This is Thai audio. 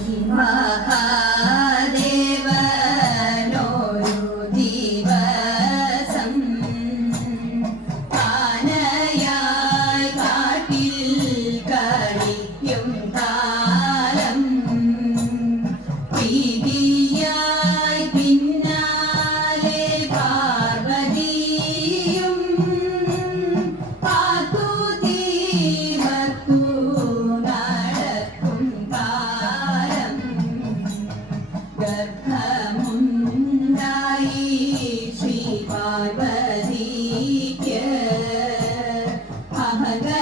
หิมะ and